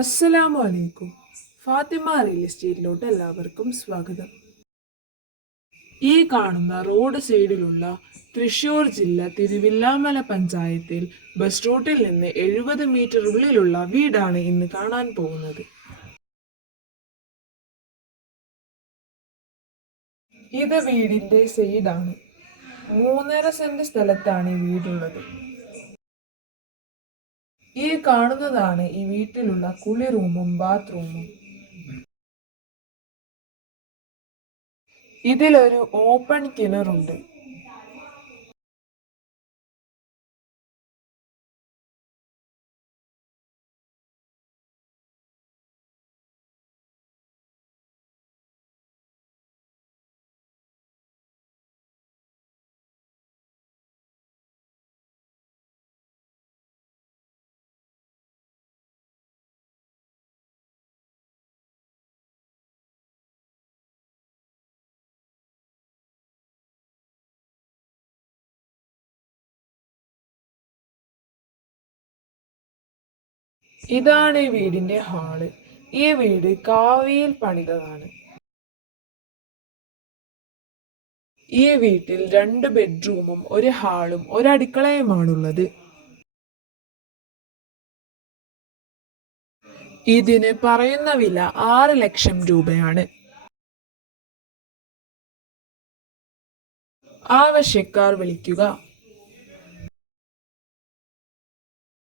അസ്സലാമു അലൈക്കും ഫാത്തിമ റിയൽ എസ്റ്റേറ്റിലോട്ട് എല്ലാവർക്കും സ്വാഗതം. ഈ കാണുന്ന റോഡ് സൈഡിലുള്ള തൃശൂർ ജില്ല തിരുവില്ലാമല പഞ്ചായത്തിൽ ബസ് റൂട്ടിൽ നിന്ന് എഴുപത് മീറ്റർ ഉള്ളിലുള്ള വീടാണ് ഇന്ന് കാണാൻ പോകുന്നത്. ഇത് വീടിന്റെ സൈഡാണ് മൂന്നര സെന്റ് സ്ഥലത്താണ് ഈ വീടുള്ളത്. ഈ കാണുന്നതാണ് ഈ വീട്ടിലുള്ള കുളി റൂമും ബാത്റൂമും. ഇതിലൊരു ഓപ്പൺ കിണറുണ്ട്. ഇതാണ് ഈ വീടിന്റെ ഹാൾ. ഈ വീട് കാവിയിൽ പണിതതാണ്. ഈ വീട്ടിൽ രണ്ട് ബെഡ്റൂമും ഒരു ഹാളും ഒരു അടുക്കളയുമാണുള്ളത്. ഇതിന് പറയുന്ന വില ആറ് ലക്ഷം രൂപയാണ്. ആവശ്യക്കാർ വിളിക്കുക.